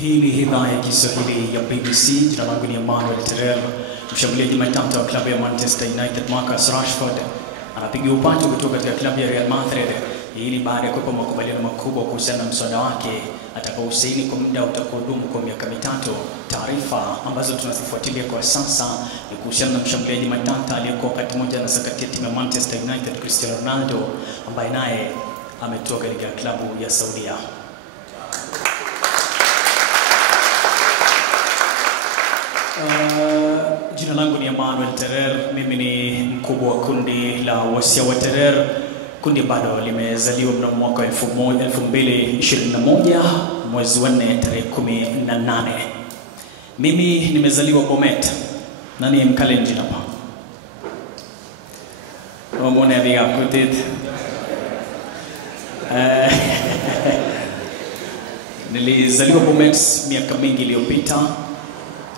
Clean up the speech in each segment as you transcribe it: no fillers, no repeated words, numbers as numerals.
Hii ni idhaa ya Kiswahili ya BBC. Jina langu ni Emmanuel Terer. Mshambuliaji matata wa klabu ya Manchester United Marcus Rashford anapiga upato kutoka katika klabu ya Real Madrid. Hii ni baada ya kuwepo makubaliano makubwa kuhusiana na mswada wake atakaosaini kwa muda utakaodumu kwa miaka mitatu. Taarifa ambazo tunazifuatilia kwa sasa ni kuhusiana na mshambuliaji matata aliyekuwa wakati mmoja na sakati ya timu ya Manchester United Cristiano Ronaldo, ambaye naye ametoka katika klabu ya Saudia. Jina langu ni Emmanuel Terer. Mimi ni mkubwa wa kundi la wasia wa Terer. Kundi bado limezaliwa mnamo mwaka 2021 mwezi wa 4 tarehe 18. Mimi nimezaliwa Bomet. Nani Mkalenjin hapa? Omone abiga kutit. Nilizaliwa Bomet miaka mingi iliyopita.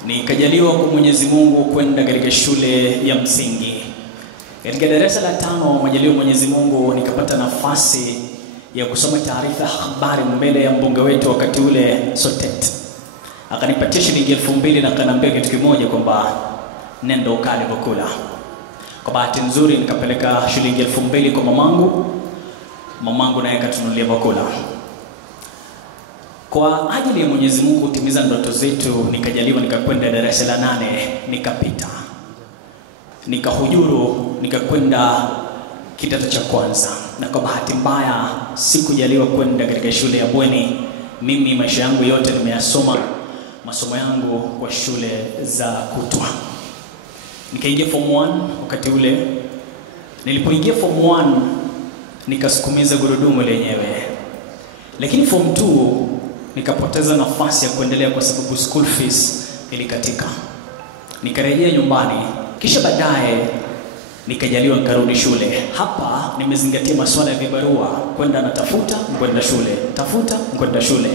Nikajaliwa kwa Mwenyezi Mungu kwenda katika shule ya msingi. Katika darasa la 5 majaliwa Mwenyezi Mungu nikapata nafasi ya kusoma taarifa ya habari mbele ya mbunge wetu wakati ule Sotet. Akanipatia shilingi 2000 na akaniambia kitu kimoja kwamba nenda ukale bokula. Kwa bahati nzuri nikapeleka shilingi 2000 kwa mamangu. Mamangu naye akatunulia bokula. Kwa ajili ya Mwenyezi Mungu kutimiza ndoto zetu, nikajaliwa nikakwenda darasa la 8, nikapita. Nikahujuru, nikakwenda kidato cha kwanza. Na kwa bahati mbaya sikujaliwa kwenda katika shule ya bweni. Mimi maisha yangu yote nimeyasoma masomo yangu kwa shule za kutwa. Nikaingia form 1 wakati ule. Nilipoingia form 1 nikasukumiza gurudumu lenyewe. Lakini form 2 nikapoteza nafasi ya kuendelea kwa sababu school fees ilikatika. Nikarejea nyumbani, kisha baadaye nikajaliwa nikarudi shule. Hapa nimezingatia masuala ya vibarua, kwenda na tafuta, kwenda shule, tafuta, kwenda shule.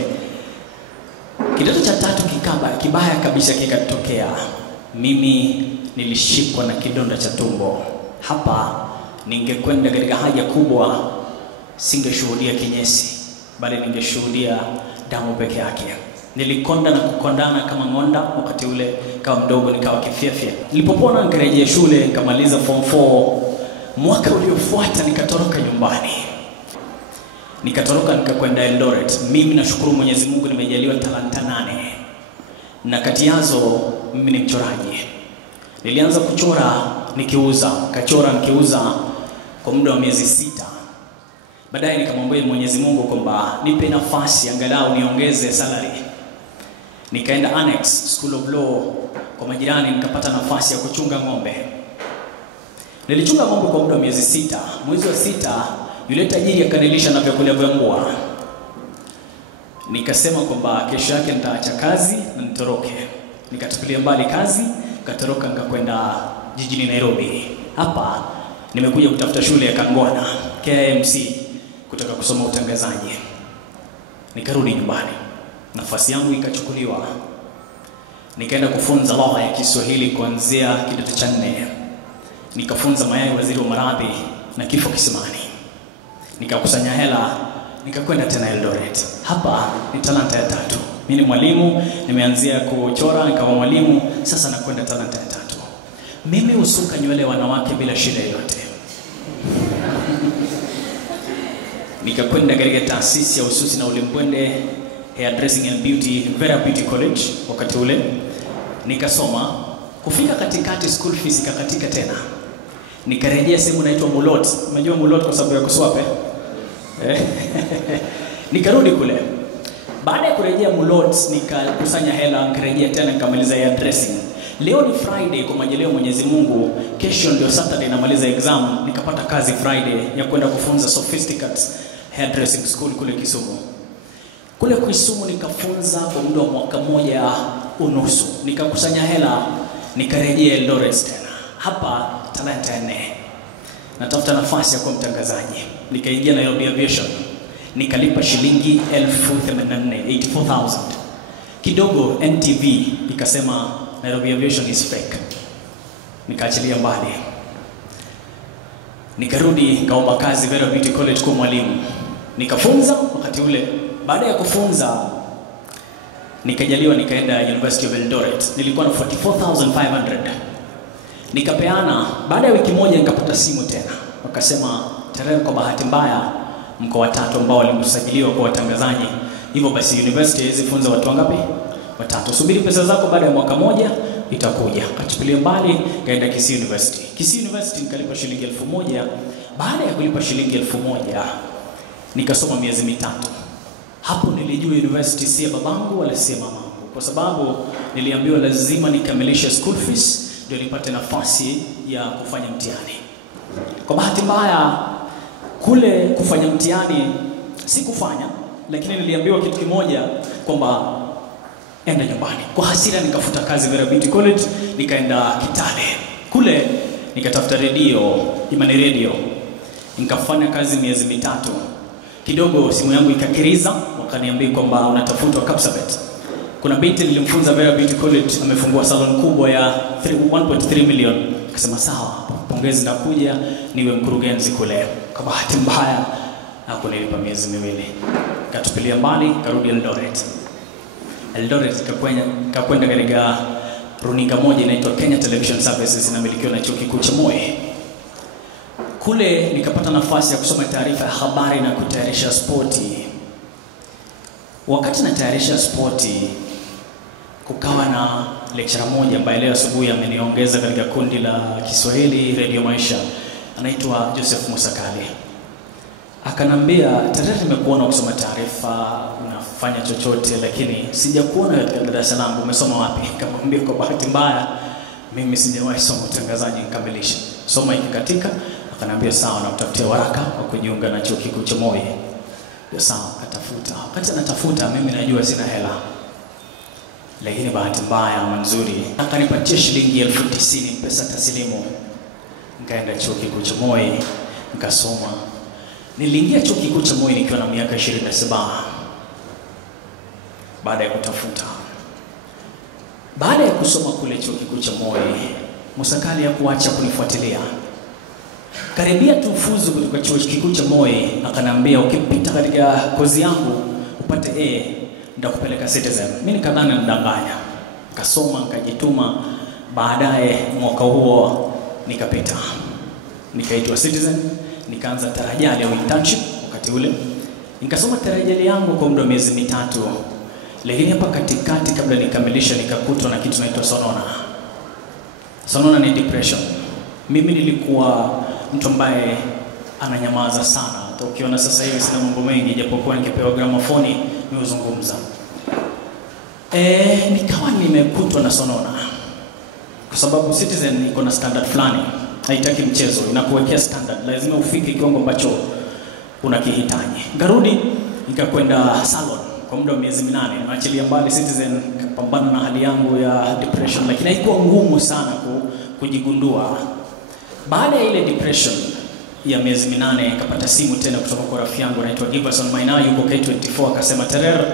Kidato cha 3 kibaya kabisa kikatokea. Mimi nilishikwa na kidonda cha tumbo. Hapa ningekwenda katika haja kubwa, singeshuhudia kinyesi, bali ningeshuhudia damu peke yake. Nilikonda na kukondana kama ngonda wakati ule, kama mdogo nikawa kifyefye. Nilipopona nikarejea shule, nikamaliza form 4. Mwaka uliofuata nikatoroka nyumbani. Nikatoroka nikakwenda Eldoret. Mimi nashukuru Mwenyezi Mungu nimejaliwa talanta 8. Na kati yazo mimi ni mchoraji. Nilianza kuchora nikiuza, kachora nikiuza kwa muda wa miezi 6. Baadaye nikamwambia Mwenyezi Mungu kwamba nipe nafasi angalau niongeze salary. Nikaenda Annex School of Law kwa majirani, nikapata nafasi ya kuchunga ng'ombe. Nilichunga ng'ombe kwa muda wa miezi 6. Mwezi wa 6 yule tajiri akanilisha na vyakula vya mbwa. Nikasema kwamba kesho yake nitaacha kazi na nitoroke. Nikatupilia mbali kazi, katoroka nikakwenda jijini Nairobi. Hapa nimekuja kutafuta shule ya Kangwana, KMC, kutaka kusoma utangazaji. Nikarudi nyumbani. Nafasi yangu ikachukuliwa. Nikaenda kufunza lugha ya Kiswahili kuanzia kidato cha 4. Nikafunza mayai waziri wa maradhi na kifo kisimani. Nikakusanya hela, nikakwenda tena Eldoret. Hapa ni talanta ya 3. Mimi ni mwalimu, nimeanzia kuchora nikawa mwalimu, sasa nakwenda talanta ya 3. Mimi usuka nywele wanawake bila shida yote. Nikakwenda katika taasisi ya ususi na ulimbwende, Hairdressing and Beauty, Vera Beauty College wakati ule. Nikasoma, kufika katikati school fees ikakatika tena. Nikarejea sehemu inaitwa Mulot. Unajua Mulot kwa sababu ya kuswape? Nikarudi kule. Baada ya kurejea Mulot, nikakusanya hela, nikarejea tena nikamaliza hairdressing. Leo ni Friday kwa majaliwa ya Mwenyezi Mungu. Kesho ndio Saturday namaliza exam. Nikapata kazi Friday ya kwenda kufunza sophisticated hairdressing school kule Kisumu. Kule Kisumu nikafunza kwa muda wa mwaka 1.5. Nikakusanya hela, nikarejea Eldoret tena. Hapa talanta 4. Natafuta nafasi ya kuwa mtangazaji. Nikaingia Nairobi Aviation. Nikalipa shilingi 84,000. Kidogo NTV ikasema Nairobi Aviation is fake. Nikaachilia mbali. Nikarudi nikaomba kazi Vera Beauty College kwa mwalimu. Nikafunza wakati ule. Baada ya kufunza nikajaliwa nikaenda University of Eldoret. Nilikuwa na 44,500. Nikapeana, baada ya wiki moja nikapata simu tena. Wakasema, Terer, kwa bahati mbaya mko watatu ambao walimsajiliwa kwa watangazaji. Hivyo basi university hizi funza watu wangapi? Watatu. Subiri pesa zako, baada ya mwaka moja itakuja. Kachukulia mbali, kaenda Kisii University. Kisii University nikalipa shilingi 1,000. Baada ya kulipa shilingi 1,000, nikasoma miezi mitatu. Hapo nilijua university si ya babangu wala si ya mamangu, kwa sababu niliambiwa lazima nikamilishe school fees ndio nipate nafasi ya kufanya mtihani. Kwa bahati mbaya kule kufanya mtihani sikufanya, lakini niliambiwa kitu kimoja kwamba enda nyumbani. Kwa hasira nikafuta kazi Vera Beauty College, nikaenda Kitale. Kule nikatafuta radio, Imani Radio. Nikafanya kazi miezi mitatu. Kidogo simu yangu ikakiriza, wakaniambia kwamba unatafutwa Kapsabet. Kuna binti nilimfunza Vera Beauty College, amefungua salon kubwa ya 1.3 million. Akasema sawa, pongezi, ndakuja niwe mkurugenzi kule. Kwa bahati mbaya hakunilipa miezi miwili. Katupilia mbali, karudi Eldoret. Eldoret kakwenda katika runinga moja inaitwa Kenya Television Services, inamilikiwa na chuo kikuu cha Moi. Kule nikapata nafasi ya kusoma taarifa ya habari na kutayarisha spoti. Wakati natayarisha spoti, kukawa na lecturer moja ambaye leo asubuhi ameniongeza katika kundi la Kiswahili Radio Maisha, anaitwa Joseph Musakali. Akanambia, Terer, nimekuona kusoma taarifa, unafanya chochote, lakini sijakuona katika darasa langu, umesoma wapi? Nikamwambia kwa bahati mbaya mimi sijawahi soma utangazaji nikamilisha. Soma ikikatika. Akanambia sawa, na utafutia waraka wa kujiunga na chuo kikuu cha Moi. Ndio sawa, atafuta. Wakati anatafuta mimi najua sina hela. Lakini bahati mbaya manzuri akanipatia shilingi 90,000 pesa taslimu. Nikaenda chuo kikuu cha Moi, nikasoma. Niliingia chuo kikuu cha Moi nikiwa na miaka 27. Baada ya kutafuta. Baada ya kusoma kule chuo kikuu cha Moi, Musakali hakuacha kunifuatilia. Karibia tufuzu kutoka chuo kikuu cha Moi, akanambia ukipita katika kozi yangu upate A, nitakupeleka Citizen. Mimi nikadhani ndanganya. Nikasoma, nikajituma. Baadaye mwaka huo nikapita. Nikaitwa Citizen, nikaanza tarajali au internship wakati ule. Nikasoma tarajali yangu kwa muda wa miezi mitatu. Lakini hapa katikati kabla nikamilisha nikakutwa na kitu kinaitwa sonona. Sonona ni depression. Mimi nilikuwa mtu ambaye ananyamaza sana. Hata ukiona sasa hivi sina mambo mengi, japokuwa nikipewa gramofoni mimi huzungumza. Nikawa nimekutwa na sonona. Kwa sababu Citizen iko na standard fulani, haitaki mchezo, inakuwekea standard, lazima ufike kiwango ambacho unakihitaji. Ngarudi nikakwenda salon kwa muda wa miezi 8. Naachilia mbali Citizen, kupambana na hali yangu ya depression, lakini haikuwa ngumu sana kujigundua. Baada ya ile depression ya miezi 8 nikapata simu tena kutoka kwa rafiki yangu anaitwa Giverson Maina, yuko K24. Akasema, Terer,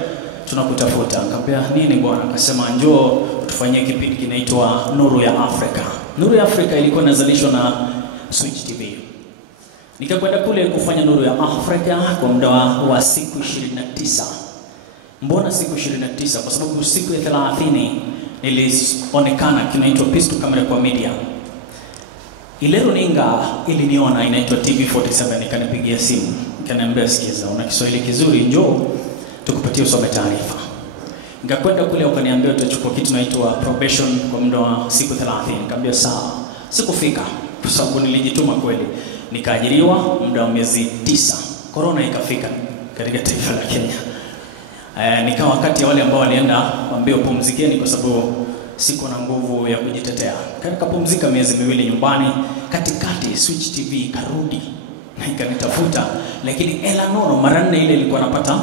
tunakutafuta. Nikamwambia nini bwana? Akasema njoo tufanyie kipindi kinaitwa Nuru ya Afrika. Nuru ya Afrika ilikuwa inazalishwa na Switch TV. Nikakwenda kule kufanya Nuru ya Afrika kwa muda wa siku 29. Mbona siku 29? Kwa sababu siku ya 30 nilionekana kinaitwa Piece to Camera kwa media. Ile runinga iliniona inaitwa TV47, ikanipigia simu. Ikaniambia, sikiza, una Kiswahili kizuri, njoo tukupatie usome taarifa. Nikakwenda kule, wakaniambia utachukua kitu kinaitwa probation kwa muda wa siku 30. Nikamwambia sawa. Sikufika kwa sababu nilijituma kweli. Nikaajiriwa muda wa miezi 9. Corona ikafika katika taifa la Kenya. Nikawa wakati ya wale ambao walienda waambie pumzikeni kwa sababu siko na nguvu ya kujitetea. Nikapumzika miezi 2 nyumbani. Katikati Switch TV karudi na ikanitafuta, lakini Elanono mara 4 ile ilikuwa napata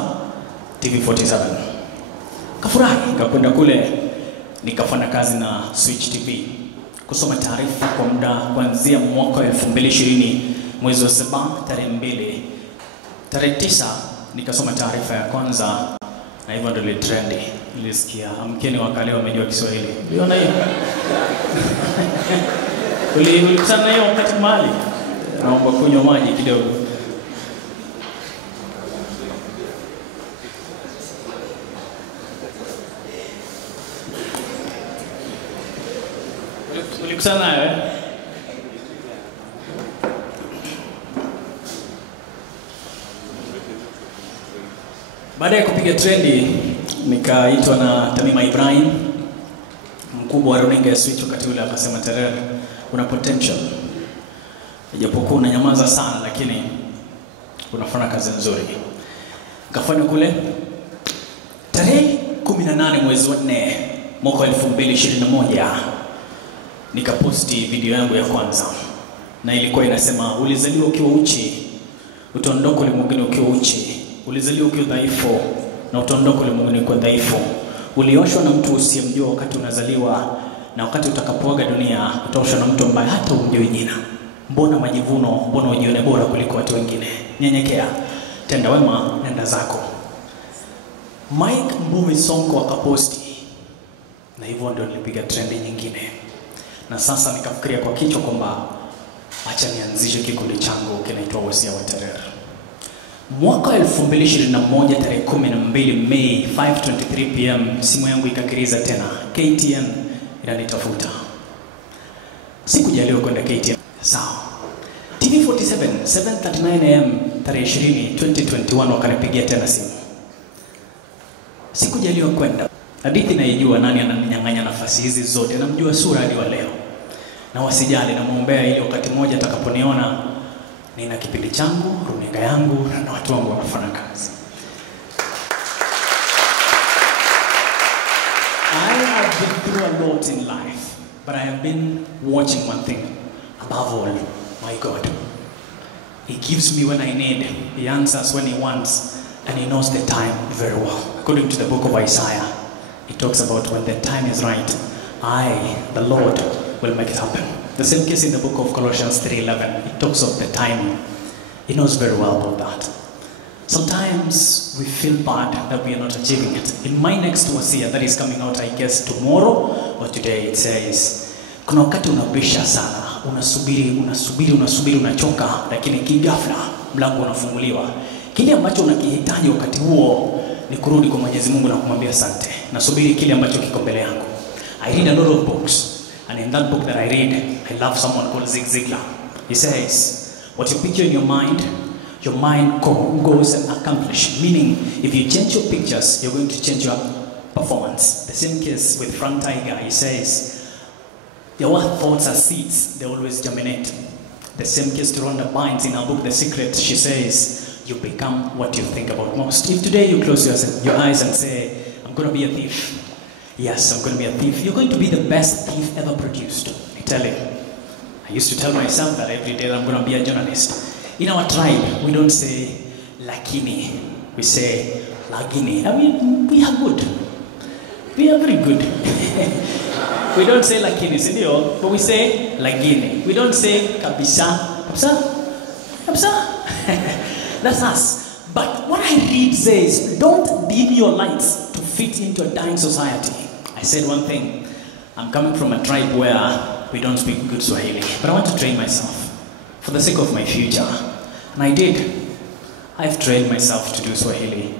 TV47. Kafurahi, nikakwenda kule nikafanya kazi na Switch TV kusoma taarifa kwa muda kuanzia mwaka 2020 mwezi wa 7 tarehe 2. Tarehe 9 nikasoma taarifa ya kwanza, na hivyo ndio ile trendi. Nilisikia amkeni wakale wamejua Kiswahili. Uliona hiyo? Ulikutana hiyo wakati mali? Naomba kunywa maji kidogo. Ulikutana naye? Baada ya kupiga trendi, nikaitwa na Tamima Ibrahim, mkubwa wa runinga ya Switch wakati ule, akasema, Terer, una potential. Ijapokuwa unanyamaza sana, lakini unafanya kazi nzuri. Nikafanya kule. Tarehe 18 mwezi wa 4 mwaka 2021 nikaposti video yangu ya kwanza, na ilikuwa inasema, ulizaliwa ukiwa uchi, utaondoka ulimwenguni ukiwa uchi. Ulizaliwa ukiwa dhaifu na utaondoka ulimwenguni ukiwa dhaifu. Ulioshwa na mtu usiyemjua wakati unazaliwa, na wakati utakapoaga dunia utaoshwa na mtu ambaye hata humjui jina. Mbona majivuno? Mbona ujione bora kuliko watu wengine? Nyenyekea, tenda wema, nenda zako. Mike Mbuvi Sonko akaposti, na hivyo ndio nilipiga trendi nyingine. Na sasa nikafikiria kwa kichwa kwamba acha nianzishe kikundi changu kinaitwa Wasia wa Terer. Mwaka 2021 tarehe 12 Mei 5:23 PM simu yangu ikakiriza tena. KTN inanitafuta. Sikujaliwa kwenda KTN. Sawa. TV47 7:39 AM tarehe 20 2021 wakanipigia tena simu. Sikujaliwa kwenda. Hadithi naijua nani ananinyang'anya nafasi hizi zote, namjua sura hadi wa leo. Na wasijali, namuombea ili wakati mmoja atakaponiona nina kipindi changu, runinga yangu, na watu wangu wanafanya kazi. I have been through a lot in life, but I have been watching one thing. Above all, my God. He gives me when I need, He answers when He wants, and He knows the time very well. According to the book of Isaiah, it talks about when the time is right, I, the Lord, will make it happen. The same case in the book of Colossians 3:11. It talks of the timing. He knows very well about that. Sometimes we feel bad that we are not achieving it. In my next wasia that is coming out, I guess tomorrow or today, it says, kuna wakati unabisha sana, unasubiri, unachoka, lakini kigafla mlango unafunguliwa. Kile ambacho unakihitaji wakati huo ni kurudi kwa Mwenyezi Mungu na kumwambia asante. Nasubiri kile ambacho kiko mbele yangu. I read a lot of books. And in that book that I read, I love someone called Zig Ziglar. He says, what you picture in your mind goes and accomplishes. Meaning, if you change your pictures, you're going to change your performance. The same case with Frank Tiger. He says, your thoughts are seeds, they always germinate. The same case to Rhonda Bynes in her book, The Secret. She says, you become what you think about most. If today you close your eyes and say, I'm going to be a thief. Yes, I'm going to be a thief. You're going to be the best thief ever produced. I tell you. I used to tell myself that every day that I'm going to be a journalist. In our tribe, we don't say lakini. We say lagini. I mean, we are good. We are very good. We don't say lakini, sindio? But we say lagini. We don't say kabisa. Kabisa? That's us. But what I read says, don't dim your lights to fit into a dying society. I said one thing. I'm coming from a tribe where we don't speak good Swahili, but I want to train myself for the sake of my future. And I did. I've trained myself to do Swahili.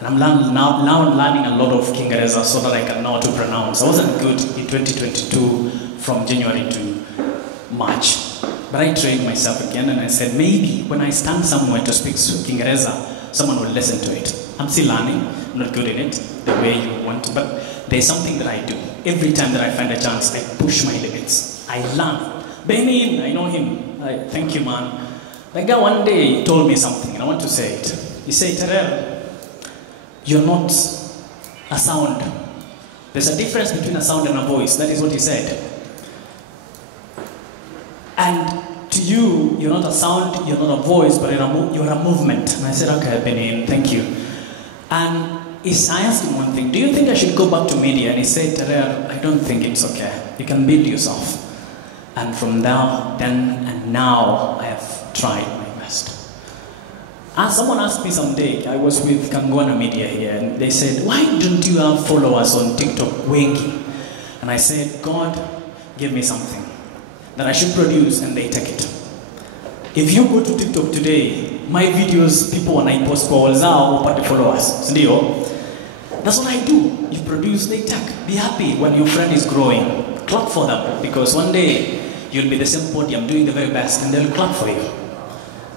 And I'm now learning a lot of Kiingereza so that I can know how to pronounce. I wasn't good in 2022 from January to March. But I trained myself again, and I said, maybe when I stand somewhere to speak Kiingereza, someone will listen to it. I'm still learning. I'm not good in it the way you want to, but there's something that I do. Every time that I find a chance, I push my limits. I learn. Benin, I know him. Thank you, man. That guy one day told me something, and I want to say it. He said, Terer, you're not a sound. There's a difference between a sound and a voice. That is what he said. And to you, you're not a sound, you're not a voice, but you're a movement. And I said, okay, Benin, thank you. And I asked him one thing, do you think I should go back to media? And he said, Terer, I don't think it's okay. You can build yourself. And from then and now, I have tried my best. And someone asked me someday, I was with Kangwana Media here, and they said, why don't you have followers on TikTok, Wengi? And I said, God gave me something that I should produce, and they take it. If you go to TikTok today, my videos, people when I post calls out, upate followers. That's what I do. You produce, they take. Be happy when your friend is growing. clap for them, because one day you'll be the same podium doing the very best and they'll clap for you.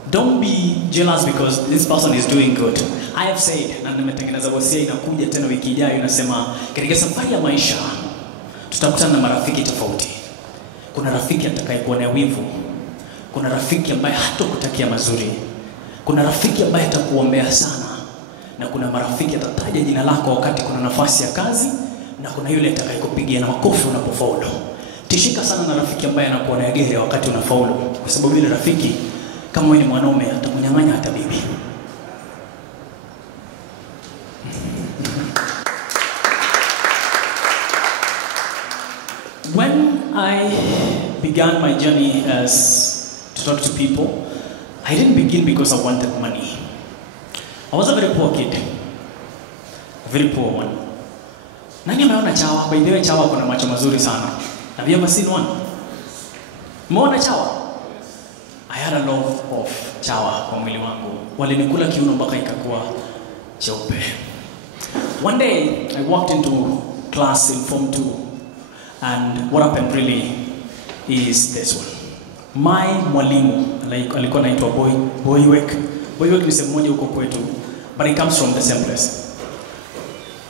Don't be jealous because this person is doing good. I have said, na nimetengeneza wasia inakuja tena wiki ijayo inasema katika safari ya maisha tutakutana na marafiki tofauti. Kuna rafiki atakayekuonea wivu. Kuna rafiki ambaye hatakutakia mazuri. Kuna rafiki ambaye atakuombea sana. Na kuna marafiki atataja jina lako wakati kuna nafasi ya kazi, na kuna yule atakayekupigia na makofi unapofaulu. Tishika sana na rafiki ambaye anakuonea gere wakati unafaulu, kwa sababu yule rafiki kama wewe ni mwanaume atakunyang'anya hata bibi. When I began my journey to talk to people, I didn't begin because I wanted money. I was a very poor kid. A very poor one. Nani ameona chawa? By the way, chawa kuna macho mazuri sana. Have you ever seen one? Umeona chawa? I had a love of chawa kwa mwili wangu. Walinikula kiuno mpaka ikakuwa cheupe. One day, I walked into class in Form 2. And what happened really is this one. My mwalimu, alikuwa anaitwa Boywek. Boywek ni sehemu moja huko kwetu, but he comes from the same place.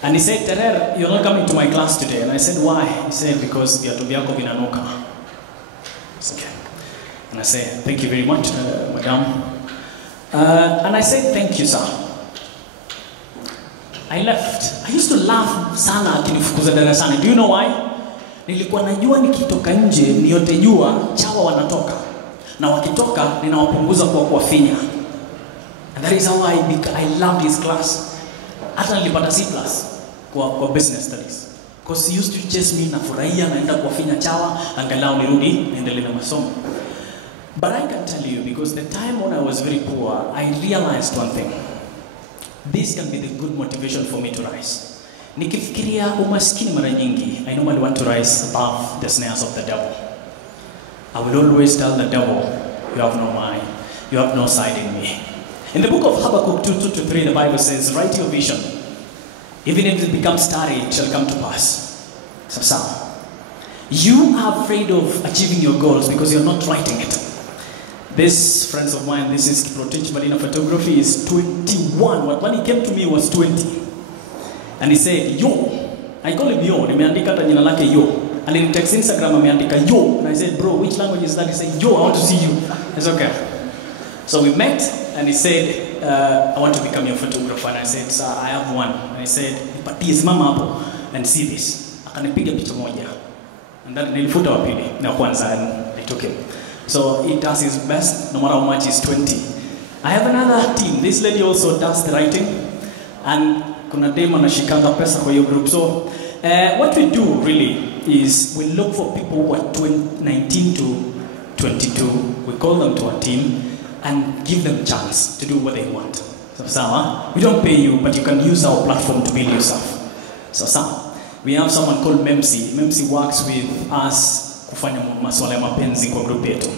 And he said, Terer, you're not coming to my class today. And I said, why? He said, because viatu vyako vinanuka. It's okay. And I said, thank you very much, madam. And I said, thank you, sir. I left. I used to laugh sana akinifukuza darasani. Do you know why? Nilikuwa najua nikitoka nje niyote jua chawa wanatoka. Na wakitoka ninawapunguza kwa kuwafinya. And that is how I loved his class. Hata nilipata C+ kwa business studies. Because he used to chase me na furahia naenda kuwafinya chawa angalau nirudi niendelee na masomo. But I can tell you, because the time when I was very poor, I realized one thing. This can be the good motivation for me to rise. Nikifikiria umaskini mara nyingi, I normally want to rise above the snares of the devil. I will always tell the devil, you have no mind, you have no side in me. In the book of Habakkuk 2:2-3, the Bible says, write your vision. Even if it becomes tarry, it shall come to pass. So, you are afraid of achieving your goals because you're not writing it. This friends of mine, this is Protege Marina Photography, is 21. When he came to me, he was 20. And he said, yo. I call him yo. Nimeandika hata jina lake yo. And in text Instagram, ameandika yo. And I said, bro, which language is that? He said, yo, I want to see you. It's okay. So we met, and he said, I want to become your photographer. And I said, sir, I have one. And I said, nipatie simama hapo and see this. Akanipiga picha moja. And then nilifuta wa pili na kwanza, and I took him. So he does his best, no matter how much he's 20. I have another team. This lady also does the writing. And kuna demo anashikanga pesa kwa hiyo group. So what we do really is we look for people who are 19 to 22. We call them to our team and give them a chance to do what they want. So, we don't pay you, but you can use our platform to build yourself. So, we have someone called Memsi. Memsi works with us kufanya maswala ya mapenzi kwa group yetu.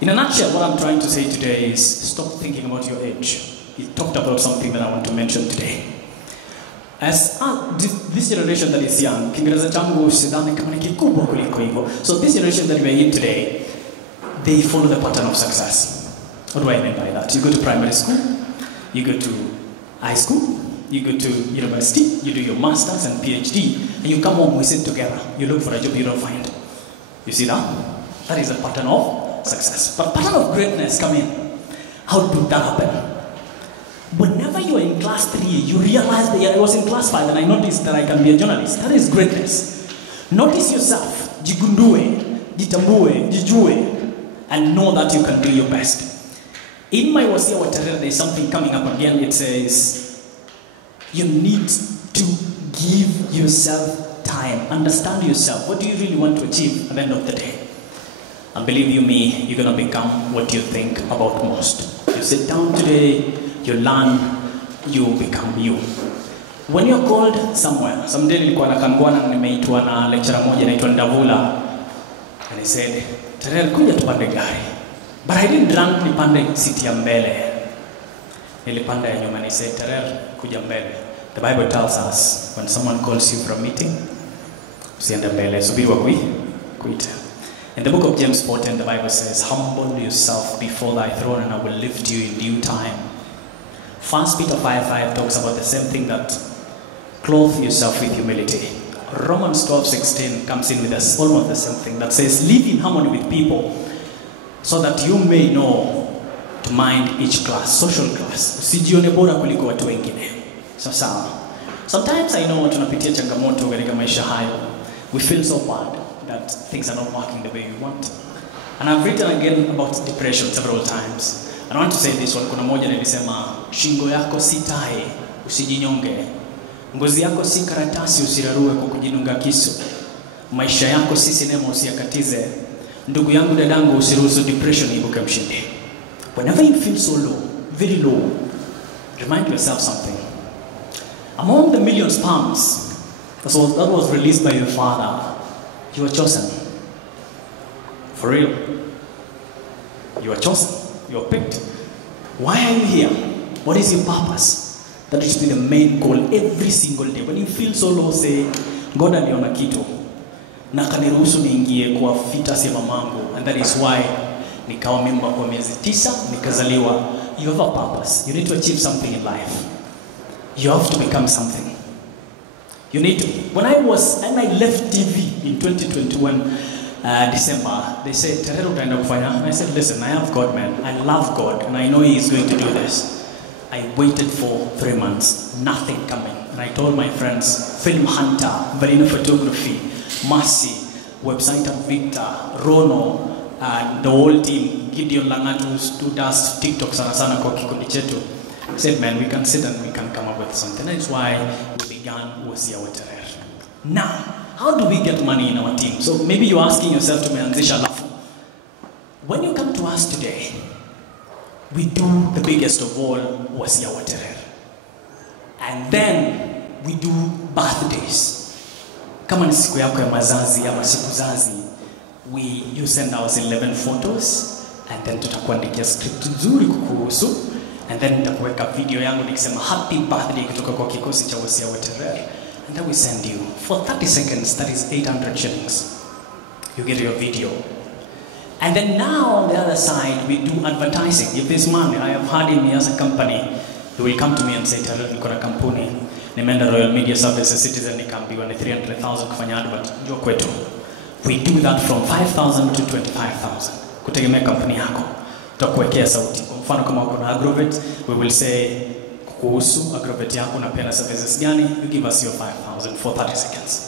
In a nutshell, what I'm trying to say today is stop thinking about your age. He talked about something that I want to mention today. As this generation that is young, Kiingereza changu sidhani kama ni kikubwa kuliko hivyo. So this generation that we are in today, they follow the pattern of success. What do I mean by that? You go to primary school, you go to high school, you go to university, you do your masters and PhD, and you come home, we sit together. You look for a job you don't find. You see that? That is a pattern of success. But pattern of greatness come in. How did that happen? Whenever you are in class 3, you realize that I was in class 5 and I noticed that I can be a journalist. That is greatness. Notice yourself. Jigundue, jitambue, jijue, and know that you can do your best. In my wasia wa Terer, there is something coming up again. It says, you need to give yourself time. Understand yourself. What do you really want to achieve at the end of the day? And believe you me, you're going to become what you think about most. You sit down today, you learn, you become you. When you're called somewhere, someday nilikuwa na kangwana nimeitwa na lecturer moja anaitwa Ndavula. And he said, Terer, kuja tupande gari. But I didn't run nipande siti ya mbele. Nilipanda ya nyuma. And he said, Terer, kuja mbele. The Bible tells us when someone calls you for a meeting, usiende mbele, subiri kuite. In the book of James 4:10, the Bible says, humble yourself before thy throne and I will lift you in due time. 1 Peter 5:5 talks about the same thing, that clothe yourself with humility. Romans 12:16 comes in with almost the same thing, that says, live in harmony with people so that you may know to mind each class, social class. Usijione bora kuliko watu wengine. Sawa. Sometimes I know tunapitia changamoto katika maisha hayo. We feel so bad that things are not working the way we want. And I've written again about depression several times. And I want to say this one. Kuna moja nilisema, shingo yako si tai, usijinyonge. Ngozi yako si karatasi, usirarue kwa kujidunga kisu. Maisha yako si sinema, usiyakatize. Ndugu yangu, dadangu, usiruhusu depression ibuke mshindi. Whenever you feel so low, very low, remind yourself something. Among the million sperms that was released by your father, you are chosen. For real. You are chosen. You are picked. Why are you here? What is your purpose? That should be the main goal every single day. When you feel so low, say, God aliona kitu na kaniruhusu niingie kwa fetus ya mamangu, and that is why nikawa member kwa miezi 9 nikazaliwa. You have a purpose. You need to achieve something in life. You have to become something. You need to. When I left TV in 2021 December, they said, Terer utaenda kufanya. And I said, listen, I have God, man. I love God and I know He is going to do this. I waited for 3 months, nothing coming. And I told my friends, Film Hunter, Varina Photography, Mercy, Website of Victor, Rono, and the whole team, Gideon Langatu, who does TikTok sana kwa kikundi chetu, said, man, we can sit and we can come up with something. That's why we began Wasia wa Terer. Now, how do we get money in our team? So maybe you're asking yourself to meanzisha lafu. When you come to us today, we do the biggest of all, Wasia wa Terer. And then we do birthdays. Kama ni siku yako ya mazazi ama siku zazi, you send us 11 photos, and then tutakuandikia script nzuri kukuhusu, and then nitakuweka video yangu nikisema happy birthday kutoka kwa kikosi cha Wasia wa Terer, and then we send you for 30 seconds, that is 800 shillings. You get your video. And then now on the other side, we do advertising. If this man, I have heard him, he has a company, he will come to me and say, Terer, niko na kampuni, nimeenda Royal Media Services, Citizen, nikambiwa ni 300,000 kufanya advert, njoo kwetu. We do that from 5,000 to 25,000. Kutegemea kampuni yako. Tutakuwekea sauti. Kwa mfano kama uko na Agrovet, we will say, kuhusu Agrovet yako na pena services gani, you give us your 5,000 for 30 seconds.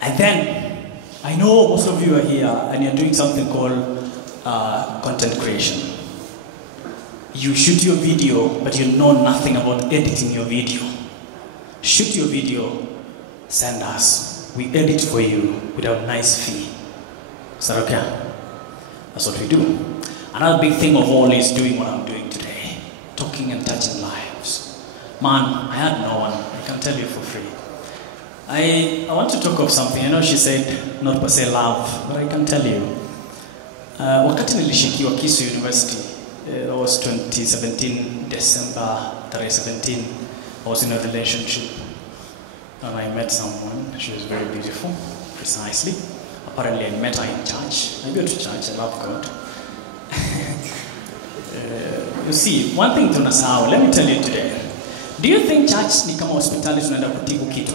And then, I know most of you are here and you're doing something called content creation. You shoot your video, but you know nothing about editing your video. Shoot your video, send us. We edit for you without a nice fee. Is that okay? That's what we do. Another big thing of all is doing what I'm doing today. Talking and touching lives. Man, I had no one. I can tell you for free. I want to talk of something. I know she said not per se love, but I can tell you. Wakati nilishikiwa Kisu University, it was 2017, December 17, I was in a relationship. And I met someone. She was very beautiful, precisely. Apparently I met her in church. I go to church, I love God. You see, one thing tunasahau, let me tell you today. Do you think church ni kama hospitali tunaenda kutibu kitu?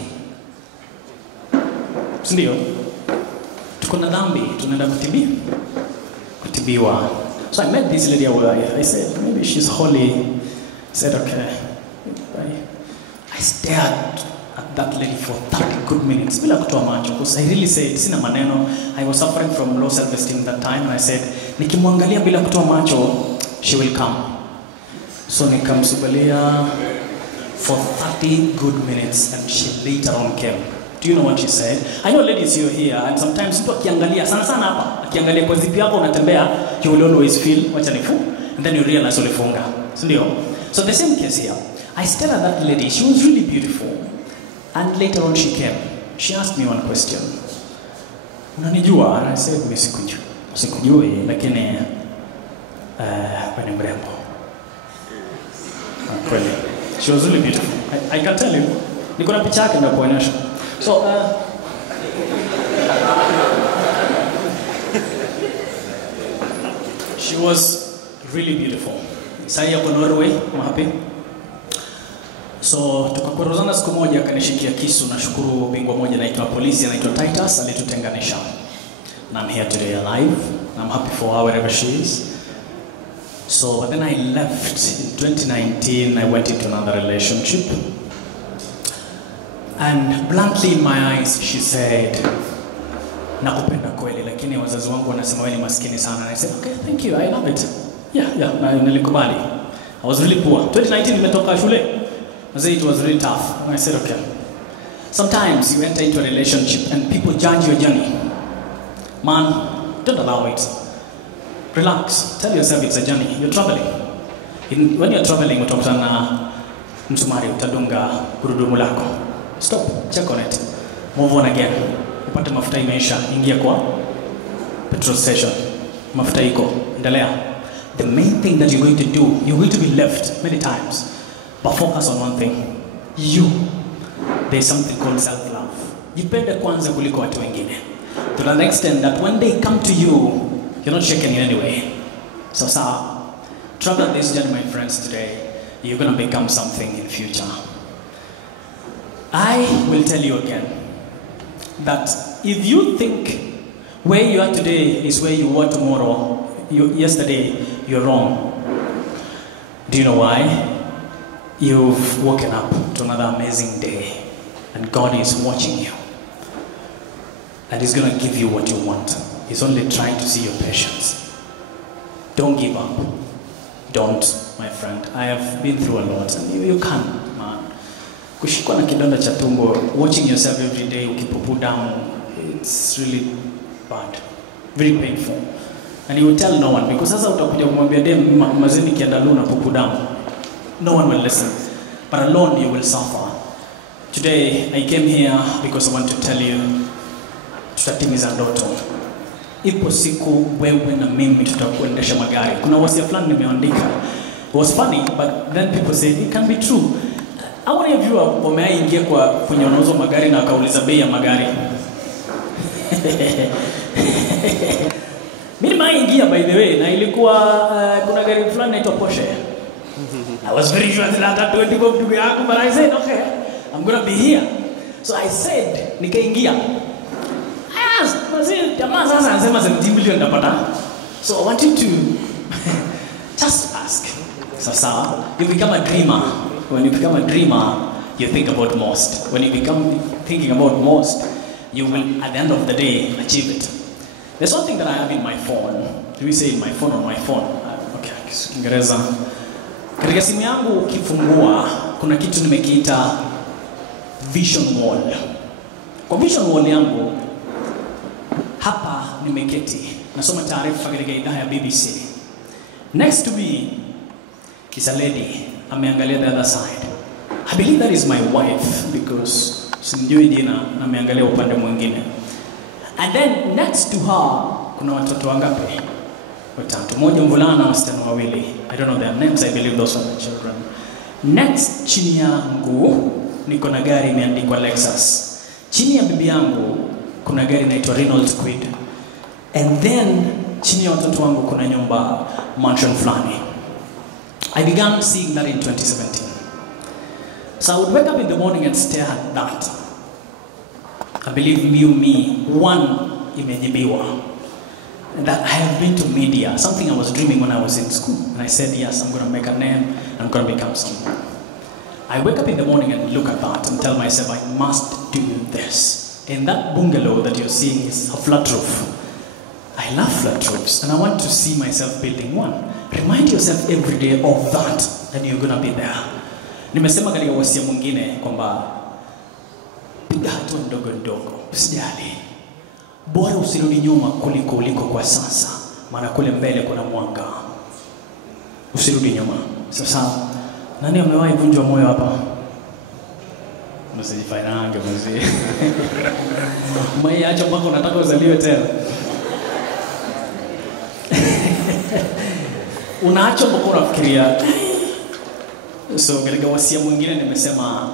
Sindio? Tuko na dhambi, tunaenda kutibiwa. So I met this lady I said, maybe she's holy. I said, okay. I stared at that lady for 30 good minutes. Bila kutoa macho, because I really said, sina maneno. I was suffering from low self-esteem that time, and I said, nikimwangalia bila kutoa macho, she will come. So nikamsubalia for 30 good minutes, and she later on came. Do you know what she said? I know ladies you're here, and sometimes mtu akiangalia sana hapa, akiangalia kwa zipi yako unatembea, you will always feel wacha nifu, and then you realize ulifunga. Sindio? So the same case here. I stared at that lady. She was really beautiful. And later on she came. She asked me one question. Unanijua? And I said, mimi sikujui, lakini wewe mrembo. Kweli. She was really beautiful. I can tell you. Niko na picha yake ndio kuonyesha. So She was really beautiful. Sasa hapo Norway, I'm happy. So tukakorozana siku moja akanishikia kisu. Nashukuru bingwa moja anaitwa polisi anaitwa Titus alitutenganisha. And I'm here today alive. I'm happy for her wherever she is. So then I left in 2019. I went into another relationship. And bluntly in my eyes she said, nakupenda kweli lakini wazazi wangu wanasema wewe ni maskini sana. And I said, okay, thank you, I love it. Yeah, nilikubali. I was really poor. 2019 nimetoka shule. It was really tough. And I said, okay. Sometimes you enter into a relationship and people judge your journey. Man, don't allow it. Relax. Tell yourself it's a journey. You're traveling. When you're traveling, utakutana msumari, utadunga gurudumu lako. Stop. Check on it. Move on again. Upate mafuta imeisha. Ingia kwa petrol station. Mafuta iko. Endelea. The main thing that you're going to do, you're going to be left many times. But focus on one thing. You. There's something called self-love. Jipende kwanza kuliko watu wengine. To the extent that when they come to you, you're not shaken in any way. So, travel this journey, my friends, today. You're going to become something in future. I will tell you again that if you think where you are today is where you were tomorrow, yesterday, you're wrong. Do you know why? You've woken up to another amazing day, and God is watching you, and He's going to give you what you want. He's only trying to see your patience. Don't give up. Don't, my friend. I have been through a lot, and you can, man. Kushikwa na kidonda cha tumbo, watching yourself every day, ukipupu down, it's really bad, very painful. And you will tell no one, because sasa utakuja kumwambia dem mazeni kiandalu na pupu down. No one will listen, but alone you will suffer. Today I came here because I want to tell you, tutatimiza ndoto. Ipo siku wewe na mimi tutakuendesha magari. Kuna wasia fulani nimeandika. It was funny, but then people said it can be true. How many of you wamewaingia kwa kwenye wanauza magari na wakauliza bei ya magari? Mimi nimeingia by the way, na ilikuwa kuna gari fulani inaitwa Porsche. I was very sure that I had 20 bob to go, but I said, okay, I'm going to be here. So I said, nikaingia. I asked, jamaa sasa anasema 17 million napata. So I want you to just ask. Sasa, you become a dreamer. When you become a dreamer, you think about most. When you become thinking about most, you will, at the end of the day, achieve it. There's one thing that I have in my phone. Do we say in my phone or my phone? Okay, Kiingereza. Katika simu yangu ukifungua, kuna kitu nimekiita vision wall. Kwa vision wall yangu, hapa nimeketi. Nasoma taarifa katika idhaa ya BBC. Next to me is a lady. Ameangalia the other side. I believe that is my wife because simjui jina na ameangalia upande mwingine. And then next to her, kuna watoto wangapi? Watatu. Mmoja mvulana na wasichana wawili. I don't know their names, I believe those are the children. Next chini yangu niko na gari imeandikwa Lexus. Chini ya bibi yangu kuna gari inaitwa Renault Kwid. And then chini ya watoto wangu kuna nyumba mansion fulani. I began seeing that in 2017. So I would wake up in the morning and stare at that. I believe me, one imejibiwa. And that I have been to media, something I was dreaming when I was in school. And I said, yes, I'm going to make a name, I'm going to become someone. I wake up in the morning and look at that and tell myself, I must do this. And that bungalow that you're seeing is a flat roof. I love flat roofs, and I want to see myself building one. Remind yourself every day of that, and you're going to be there. Nimesema katika wasia mwingine kwamba piga hatua ndogo ndogo, usijali. Bora usirudi nyuma kuliko uliko kwa sasa, maana kule mbele kuna mwanga. Usirudi nyuma. Sasa nani amewahi vunjwa moyo hapa? Msijifanyange mzee. Maiacha mpaka unataka uzaliwe tena. Unaacha mpaka unafikiria. So katika wasia mwingine nimesema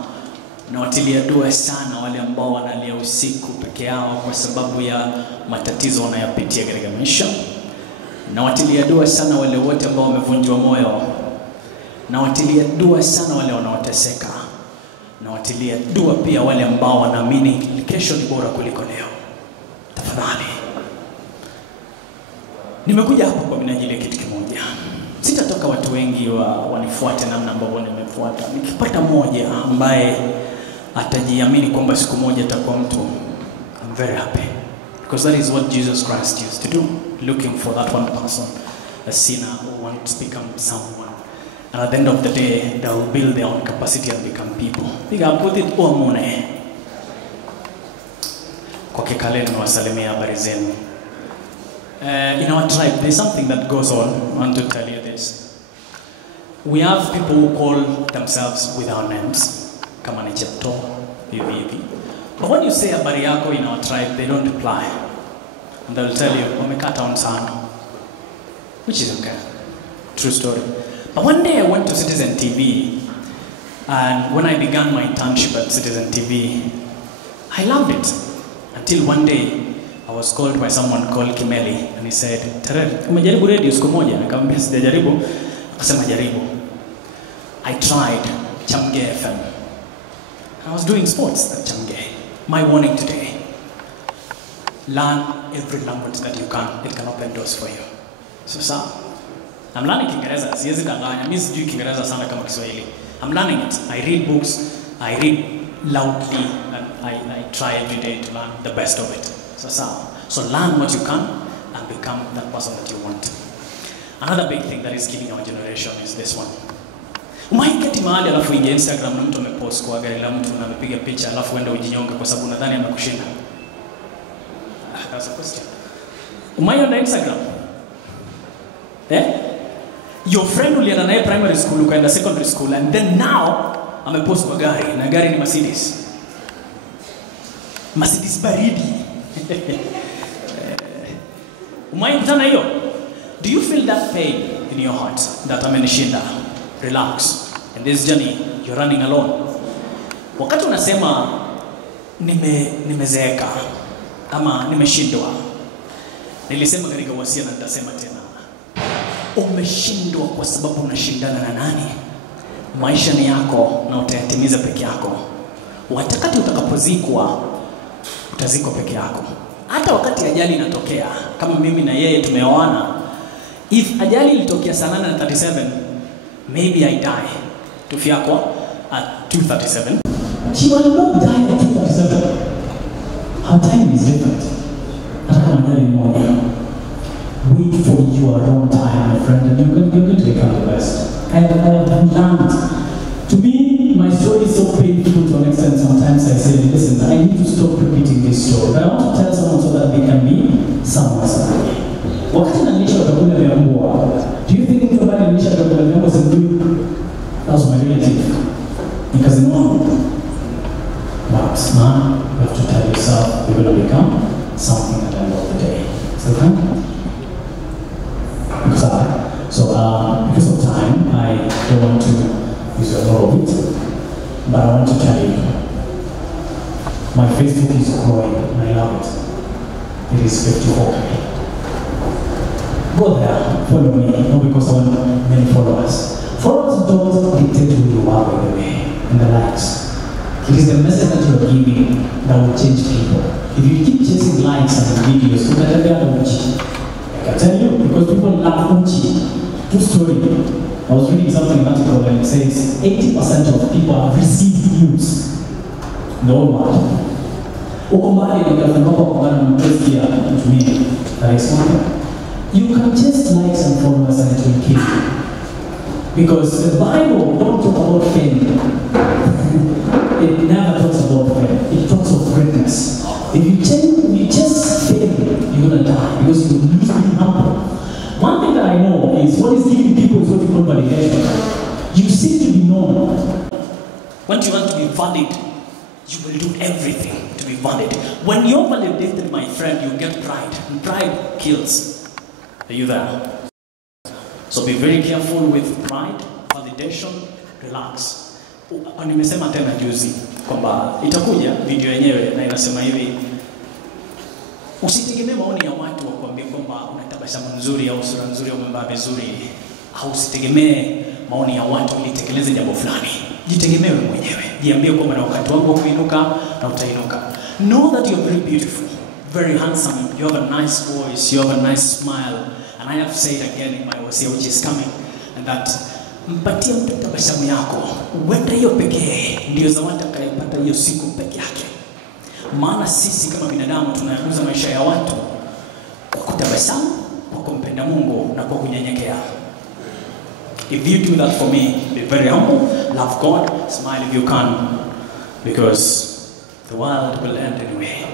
nawatilia dua sana wale ambao wanalia usiku peke peke yao kwa sababu ya matatizo wanayopitia katika maisha. Na watilia dua sana wale wote ambao wamevunjwa moyo. Na watilia dua sana wale wanaoteseka. Na watilia dua pia wale ambao wanaamini kesho ni bora kuliko leo. Tafadhali. Nimekuja hapa kwa minajili ya kitu kimoja. Sitatoka watu wengi wanifuate namna ambavyo nimefuata. Nikipata mmoja ambaye atajiamini kwamba siku moja atakuwa mtu, I'm very happy. Because that is what Jesus Christ used to do. Looking for that one person, a sinner who wants to become someone. And at the end of the day, they will build their own capacity and become people. Put it uamune. Kwa kikaleni nawasalimia habari zenu. In our tribe, there's something that goes on. I want to tell you this. We have people who call themselves with our names. Kama ni Chepto, hivi. But when you say habari yako in our tribe, they don't reply. And they'll tell you, wamekata on sana. Which is okay. True story. But one day I went to Citizen TV. And when I began my internship at Citizen TV, I loved it. Until one day, I was called by someone called Kimeli. And he said, Terer, umejaribu radio siku moja? Nikamwambia sijajaribu. Akasema jaribu. I tried Chamge FM. I was doing sports at Chamge. My warning today. Learn every language that you can. It can open doors for you. So sir, I'm learning Kiingereza. Siwezi danganya. Mimi sijui Kiingereza sana kama Kiswahili. I'm learning it. I read books. I read loudly. And I try every day to learn the best of it. So learn what you can and become that person that you want. Another big thing that is killing our generation is this one. Umaiketi mahali alafu ingia Instagram na mtu amepost kwa gari la mtu na amepiga picha alafu uende ujinyonge kwa sababu nadhani amekushinda. That's a question. Umaienda Instagram? Your friend ulienda naye primary school ukaenda secondary school and then now amepost kwa gari na gari ni Mercedes. Mercedes baridi. Umaikutana hiyo? Do you feel that pain in your heart that amenishinda? Relax. In this journey, you're running alone. Wakati unasema nimezeeka ama nimeshindwa, nilisema katika wasia na nitasema tena. Umeshindwa kwa sababu unashindana na nani? Maisha ni yako na utayatimiza peke yako. Wakati utakapozikwa, utazikwa peke yako. Hata wakati ajali inatokea, kama mimi na yeye tumeoana, if ajali ilitokea saa 8:37, maybe I die. Tufiakwa at 2:37. She will not die at 2:37. Her time is different. Wait for your own time, my friend, and you're going to become the best. And I have learned. To me, my story is so painful to an extent. Sometimes I say, listen, I need to stop repeating this story. But I want to tell someone so that they can be someone someday. Wakati nanisha watakuna vya mbwa, do you think mtu ambaye nanisha watakuna vya mbwa simdui? That was my relative. Nikazinua. But man, you have to tell yourself you're going to become something at the end of the day. Is that right? Because of time, I don't want to use a lot of it, but I want to tell you, my Facebook is growing, and I love it. It is 54K. Go there, follow me, not because I want many followers. Followers don't dictate who you are, by the way, and the likes. It is the message that you are giving that will change people. If you keep chasing likes and videos, you can tell them I can tell you, because people love Uchi. True story. I was reading something in an article and it says 80% of people have received news in the whole world. You can just likes and followers and it will kill you. Because the Bible don't talk about fame. It never talks about fame. It talks of greatness. If you just fail, you're going to die because you lose being humble. One thing that I know is what is giving people is what you call validation. You seem to be known. When you want to be valid, you will do everything to be valid. When you're validated, my friend, you get pride. And pride kills. Are you there? So be very careful with pride, validation, relax. Nimesema tena juzi kwamba itakuja video yenyewe na inasema hivi Usitegemee maoni ya watu wakuambia kwamba una tabasamu nzuri au sura nzuri au umevaa vizuri. Au usitegemee maoni ya watu ili tekeleze jambo fulani. Jitegemee wewe mwenyewe. Jiambie kwamba na wakati wangu wa kuinuka na utainuka. Know that you're very beautiful, very handsome. You have a nice voice, you have a nice smile. And I have said again in my voice which is coming, and that mpatie mtu tabasamu yako. Wenda hiyo pekee ndio zawadi atakayopata hiyo siku pekee yake. Maana sisi kama binadamu tunayaguza maisha ya watu kwa kutabasamu, kwa kumpenda Mungu na kwa kunyenyekea. If you do that for me, be very humble, love God, smile if you can, because the world will end anyway.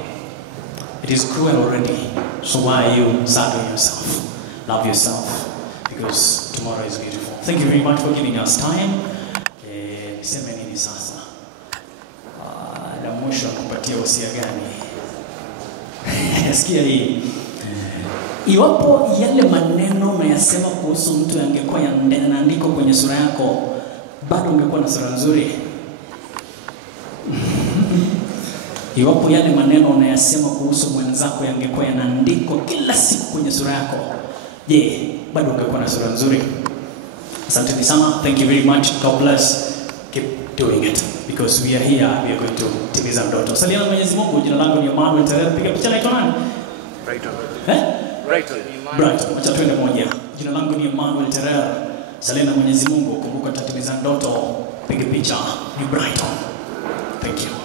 It is cruel already, so why are you saddling yourself? Love yourself, because tomorrow is beautiful. Thank you very much for giving us time. Niseme nini sasa? Na mwisho kupatia wasia gani? Sikia hii. Iwapo yale maneno unayasema kuhusu mtu yangekuwa yanaandikwa kwenye sura yako, bado ungekuwa na sura nzuri. Iwapo yale maneno unayasema kuhusu mwenzako yangekuwa yanaandikwa kila siku kwenye sura yako, je, bado ungekuwa na sura nzuri? Asante sana. Thank you very much. God bless. Keep doing it, because we are here, we are going to timiza ndoto. Saliana Mwenyezi Mungu. Jina langu ni Emmanuel Terer. Piga picha naitwa nani? Brighton. Brighton. Acha twende moja. Jina langu ni Emmanuel Terer. Saliana Mwenyezi Mungu. Kumbuka tatimiza ndoto. Piga picha ni Brighton. Thank you.